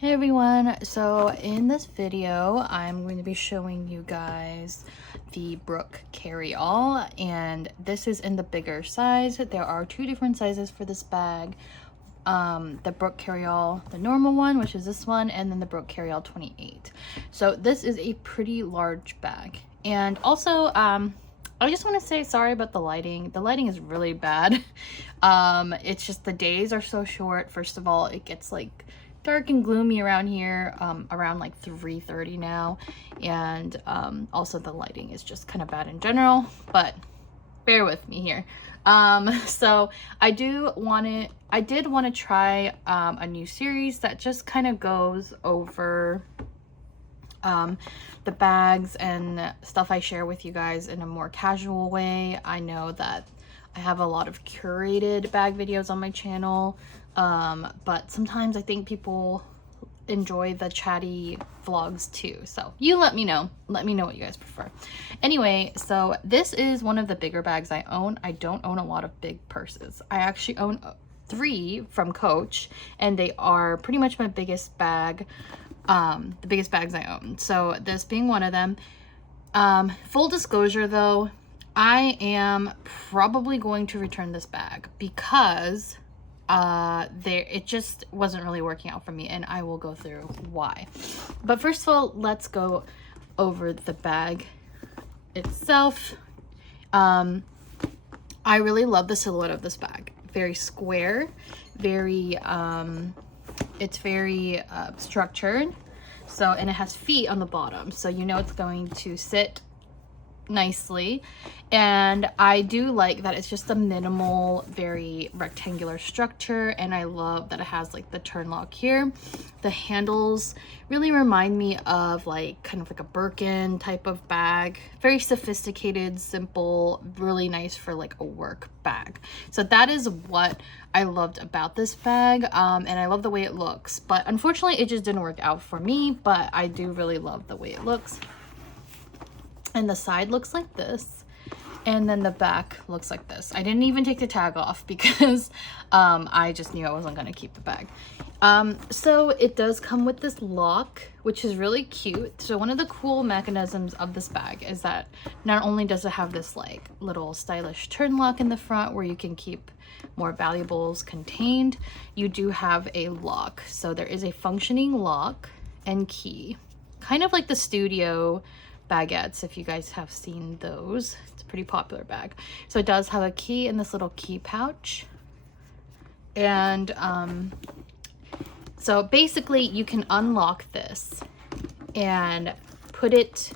Hey everyone, so in this video I'm going to be showing you guys the Brooke carry-all, and this is in the bigger size. There are two different sizes for this bag. The Brooke carry-all, the normal one, which is this one, and then the Brooke carry-all 28. So this is a pretty large bag. And also I just want to say sorry about the lighting. The lighting is really bad. It's just the days are so short. First of all, it gets like dark and gloomy around here around like 3:30 now, and also the lighting is just kind of bad in general, but bear with me here. So I did want to try a new series that just kind of goes over the bags and stuff I share with you guys in a more casual way. I know that I have a lot of curated bag videos on my channel, but sometimes I think people enjoy the chatty vlogs too. So you let me know what you guys prefer. Anyway, so this is one of the bigger bags I own. I don't own a lot of big purses. I actually own 3 from Coach, and they are pretty much my biggest bag, the biggest bags I own. So this being one of them. Full disclosure though, I am probably going to return this bag because it just wasn't really working out for me, and I will go through why. But first of all, let's go over the bag itself. I really love the silhouette of this bag. Very square, very it's very structured. So, and it has feet on the bottom, so you know it's going to sit nicely. And I do like that it's just a minimal, very rectangular structure, and I love that it has like the turn lock here. The handles really remind me of like kind of like a Birkin type of bag. Very sophisticated, simple, really nice for like a work bag. So that is what I loved about this bag, and I love the way it looks, but unfortunately it just didn't work out for me. But I do really love the way it looks. And the side looks like this, and then the back looks like this. I didn't even take the tag off because I just knew I wasn't going to keep the bag. So it does come with this lock, which is really cute. So one of the cool mechanisms of this bag is that not only does it have this like little stylish turn lock in the front where you can keep more valuables contained, you do have a lock. So there is a functioning lock and key, kind of like the Studio baguettes, if you guys have seen those. It's a pretty popular bag. So it does have a key in this little key pouch, and so basically you can unlock this and put it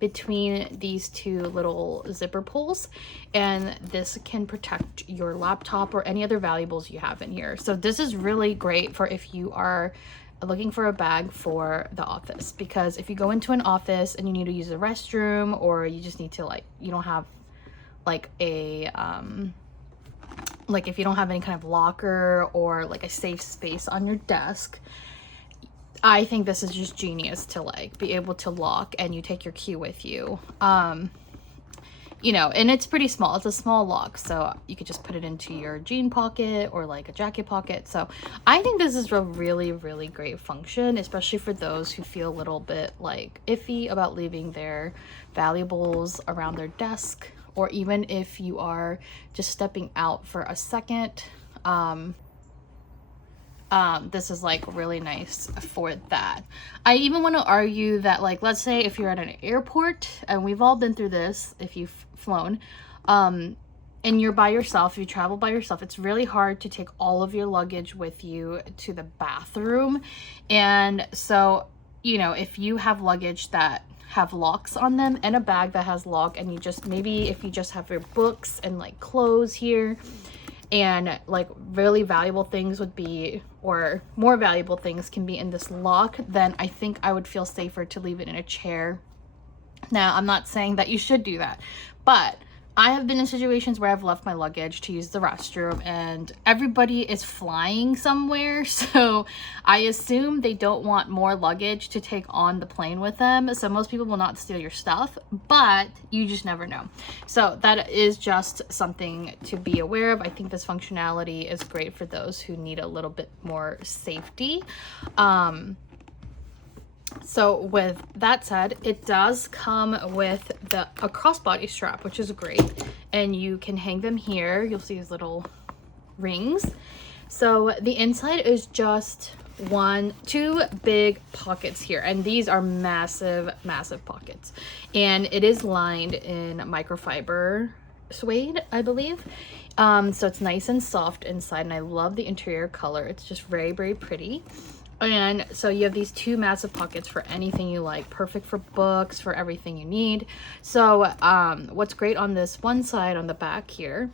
between these two little zipper pulls, and this can protect your laptop or any other valuables you have in here. So this is really great for if you are looking for a bag for the office, because if you go into an office and you need to use the restroom, or you just need to like, you don't have like a like if you don't have any kind of locker or like a safe space on your desk, I think this is just genius to like be able to lock, and you take your key with you. You know, and it's pretty small. It's a small lock, so you could just put it into your jean pocket or like a jacket pocket. So I think this is a really, really great function, especially for those who feel a little bit like iffy about leaving their valuables around their desk, or even if you are just stepping out for a second. This is like really nice for that. I even want to argue that, like, let's say if you're at an airport, and we've all been through this if you've flown, and you're by yourself, if you travel by yourself, it's really hard to take all of your luggage with you to the bathroom. And so, you know, if you have luggage that have locks on them and a bag that has lock, and you just, maybe if you just have your books and like clothes here, and like really valuable things would be, or more valuable things can be in this lock, then I think I would feel safer to leave it in a chair. Now, I'm not saying that you should do that, but I have been in situations where I've left my luggage to use the restroom, and everybody is flying somewhere, so I assume they don't want more luggage to take on the plane with them. So most people will not steal your stuff, but you just never know. So that is just something to be aware of. I think this functionality is great for those who need a little bit more safety. So with that said, it does come with a crossbody strap, which is great. And you can hang them here. You'll see these little rings. So the inside is just two big pockets here, and these are massive pockets, and it is lined in microfiber suede, I believe. So it's nice and soft inside, and I love the interior color. It's just very pretty. And so you have these two massive pockets for anything you like, perfect for books, for everything you need. So what's great on this one side on the back here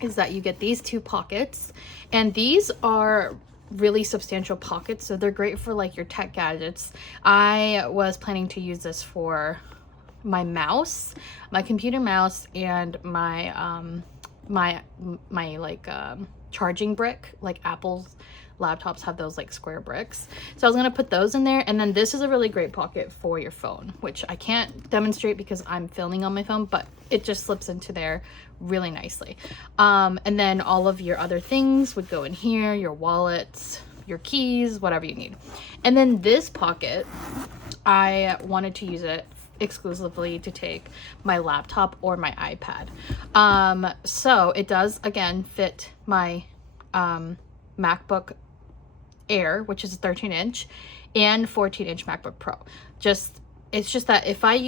is that you get these two pockets, and these are really substantial pockets, so they're great for like your tech gadgets. I was planning to use this for my mouse, my computer mouse, and my charging brick. Like Apple's laptops have those like square bricks, so I was gonna put those in there. And then this is a really great pocket for your phone, which I can't demonstrate because I'm filming on my phone, but it just slips into there really nicely. And then all of your other things would go in here, your wallets, your keys, whatever you need. And then this pocket, I wanted to use it exclusively to take my laptop or my iPad. So it does again fit my MacBook Air, which is a 13-inch, and 14-inch MacBook Pro. It's just that if I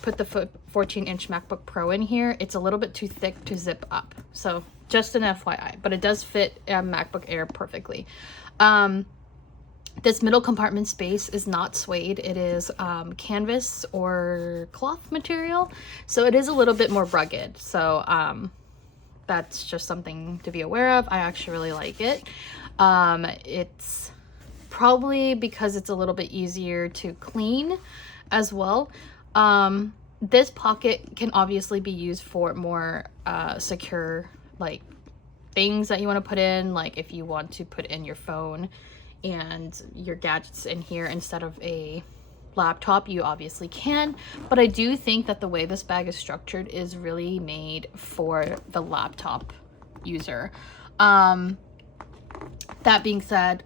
put the 14-inch MacBook Pro in here, it's a little bit too thick to zip up. So just an FYI, but it does fit a MacBook Air perfectly. This middle compartment space is not suede. It is canvas or cloth material, so it is a little bit more rugged. So that's just something to be aware of. I actually really like it. It's probably because it's a little bit easier to clean as well. This pocket can obviously be used for more secure like things that you want to put in, like if you want to put in your phone and your gadgets in here instead of a laptop, you obviously can. But I do think that the way this bag is structured is really made for the laptop user. That being said,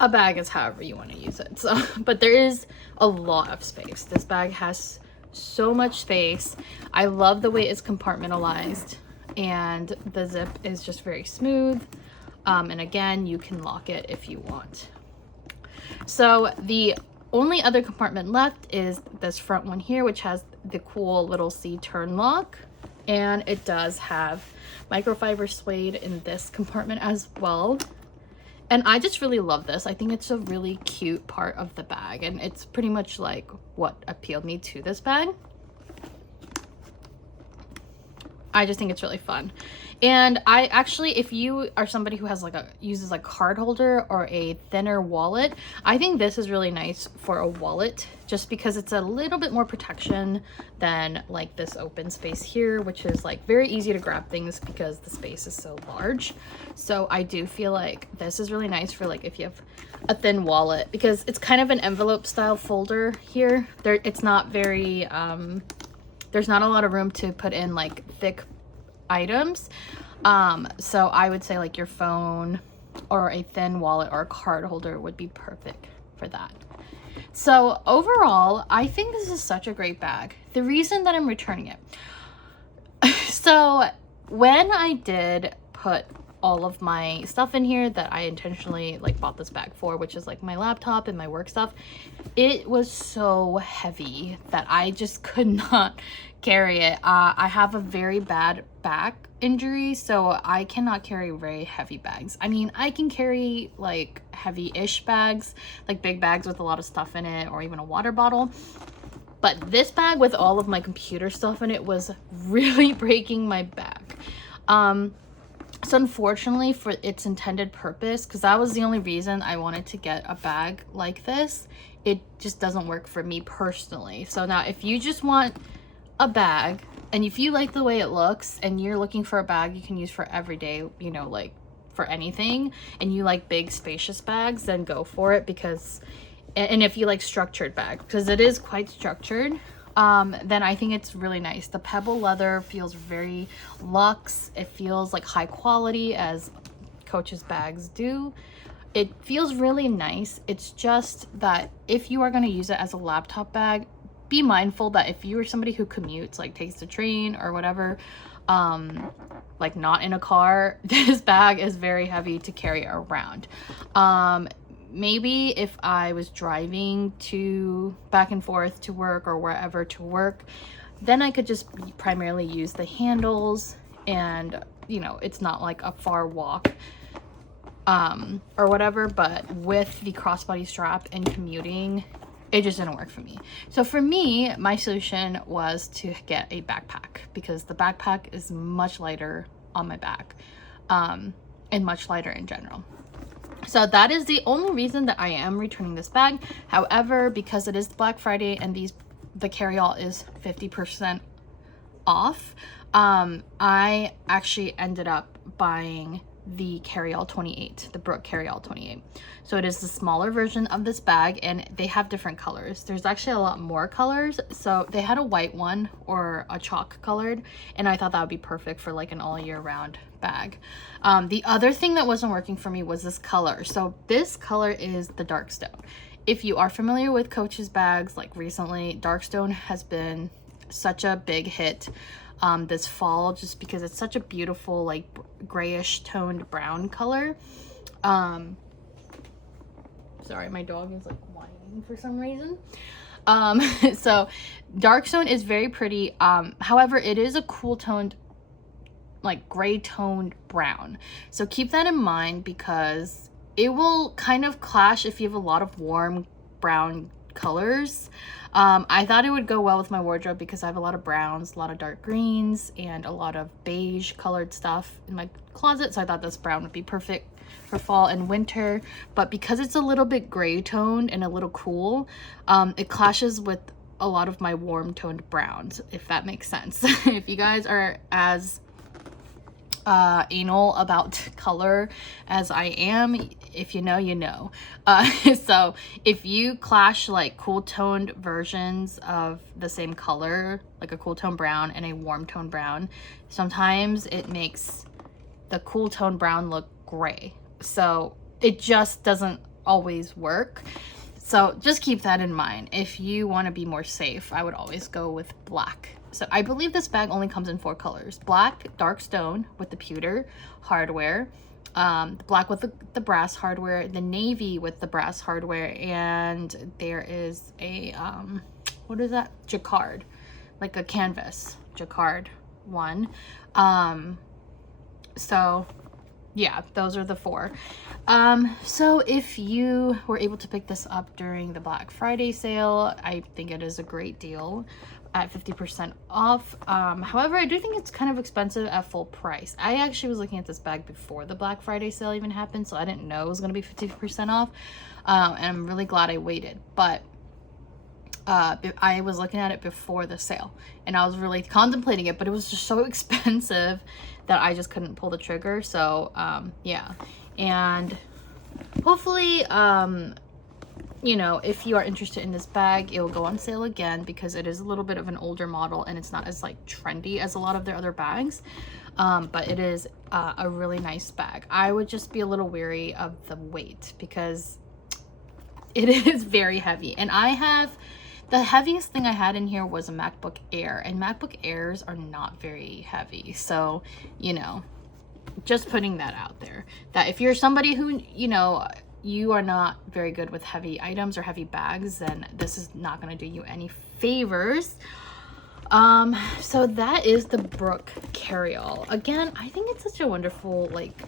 a bag is however you want to use it. So, but there is a lot of space. This bag has so much space. I love the way it's compartmentalized, and the zip is just very smooth. And again, you can lock it if you want. So the only other compartment left is this front one here, which has the cool little C turn lock. And it does have microfiber suede in this compartment as well. And I just really love this. I think it's a really cute part of the bag, and it's pretty much like what appealed me to this bag. I just think it's really fun. And I actually, if you are somebody who has uses a card holder or a thinner wallet, I think this is really nice for a wallet, just because it's a little bit more protection than like this open space here, which is like very easy to grab things because the space is so large. So I do feel like this is really nice for like if you have a thin wallet, because it's kind of an envelope style folder here. It's not very, there's not a lot of room to put in like thick items. So I would say like your phone or a thin wallet or a card holder would be perfect for that. So overall, I think this is such a great bag. The reason that I'm returning it. So when I did put all of my stuff in here that I intentionally like bought this bag for, which is like my laptop and my work stuff, it was so heavy that I just could not carry it. I have a very bad back injury, so I cannot carry very heavy bags. I mean, I can carry like heavy-ish bags, like big bags with a lot of stuff in it, or even a water bottle. But this bag with all of my computer stuff in it was really breaking my back. So unfortunately, for its intended purpose, because that was the only reason I wanted to get a bag like this, it just doesn't work for me personally. So now if you just want a bag, and if you like the way it looks and you're looking for a bag you can use for every day, you know, like for anything, and you like big spacious bags, then go for it. Because, and if you like structured bags, because it is quite structured, then I think it's really nice. The pebble leather feels very luxe. It feels like high quality, as Coach's bags do. It feels really nice. It's just that if you are going to use it as a laptop bag, be mindful that if you are somebody who commutes, like takes the train or whatever, like not in a car, this bag is very heavy to carry around. Maybe if I was driving to back and forth to work or wherever to work, then I could just primarily use the handles, and you know, it's not like a far walk or whatever. But with the crossbody strap and commuting, it just didn't work for me. So for me, my solution was to get a backpack, because the backpack is much lighter on my back, and much lighter in general. So that is the only reason that I am returning this bag. However, because it is Black Friday and the carryall is 50% off, I actually ended up buying the carryall 28, the Brooke carryall 28. So it is the smaller version of this bag, and they have different colors. There's actually a lot more colors. So they had a white one or a chalk colored, and I thought that would be perfect for like an all year round bag. The other thing that wasn't working for me was this color. So this color is the dark stone. If you are familiar with Coach's bags, like recently, dark stone has been such a big hit this fall, just because it's such a beautiful like grayish toned brown color. Sorry, my dog is like whining for some reason. So dark stone is very pretty. However, it is a cool toned, like gray toned brown. So keep that in mind, because it will kind of clash if you have a lot of warm brown colors. I thought it would go well with my wardrobe because I have a lot of browns, a lot of dark greens, and a lot of beige colored stuff in my closet. So I thought this brown would be perfect for fall and winter. But because it's a little bit gray toned and a little cool, it clashes with a lot of my warm toned browns, if that makes sense. If you guys are as anal about color as I am, if you know, you know. So if you clash like cool toned versions of the same color, like a cool tone brown and a warm tone brown, sometimes it makes the cool tone brown look gray. So it just doesn't always work. So just keep that in mind. If you want to be more safe, I would always go with black. So I believe this bag only comes in 4 colors: black, dark stone with the pewter hardware, the black with the brass hardware, the navy with the brass hardware, and there is a what is that, jacquard, like a canvas jacquard one. So yeah, those are the 4. So if you were able to pick this up during the Black Friday sale, I think it is a great deal at 50% off. However, I do think it's kind of expensive at full price. I actually was looking at this bag before the Black Friday sale even happened, so I didn't know it was going to be 50% off. And I'm really glad I waited. But I was looking at it before the sale, and I was really contemplating it, but it was just so expensive that I just couldn't pull the trigger. So yeah, and hopefully you know, if you are interested in this bag, it will go on sale again, because it is a little bit of an older model and it's not as like trendy as a lot of their other bags. But it is a really nice bag. I would just be a little wary of the weight, because it is very heavy. And the heaviest thing I had in here was a MacBook Air, and MacBook Airs are not very heavy. So, you know, just putting that out there, that if you're somebody who, you know, you are not very good with heavy items or heavy bags, then this is not going to do you any favors. So that is the Brooke carryall. Again, I think it's such a wonderful, like,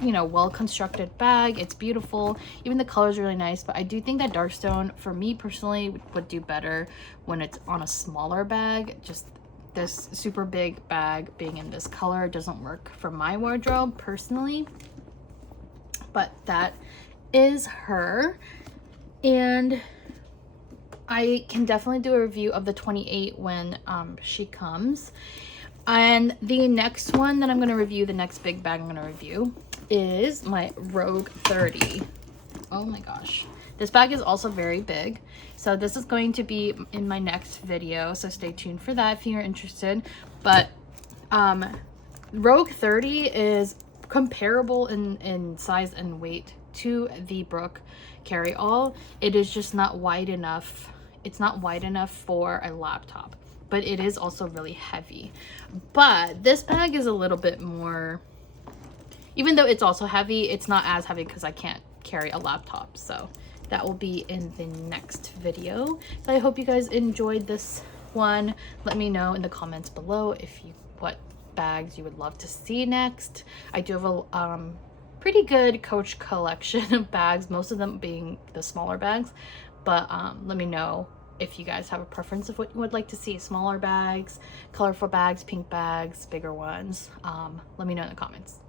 you know, well-constructed bag. It's beautiful. Even the color is really nice, but I do think that dark stone, for me personally, would do better when it's on a smaller bag. Just this super big bag being in this color doesn't work for my wardrobe personally. But that is her, and I can definitely do a review of the 28 when she comes. And the next one that I'm going to review, the next big bag I'm going to review, is my Rogue 30. Oh my gosh, this bag is also very big, so this is going to be in my next video, so stay tuned for that if you're interested. But Rogue 30 is comparable in size and weight to the Brooke carry-all. It is just not wide enough. It's not wide enough for a laptop, but it is also really heavy. But this bag is a little bit more, even though it's also heavy, it's not as heavy because I can't carry a laptop. So that will be in the next video. So I hope you guys enjoyed this one. Let me know in the comments below what bags you would love to see next. I do have a pretty good Coach collection of bags, most of them being the smaller bags, but let me know if you guys have a preference of what you would like to see. Smaller bags, colorful bags, pink bags, bigger ones. Let me know in the comments.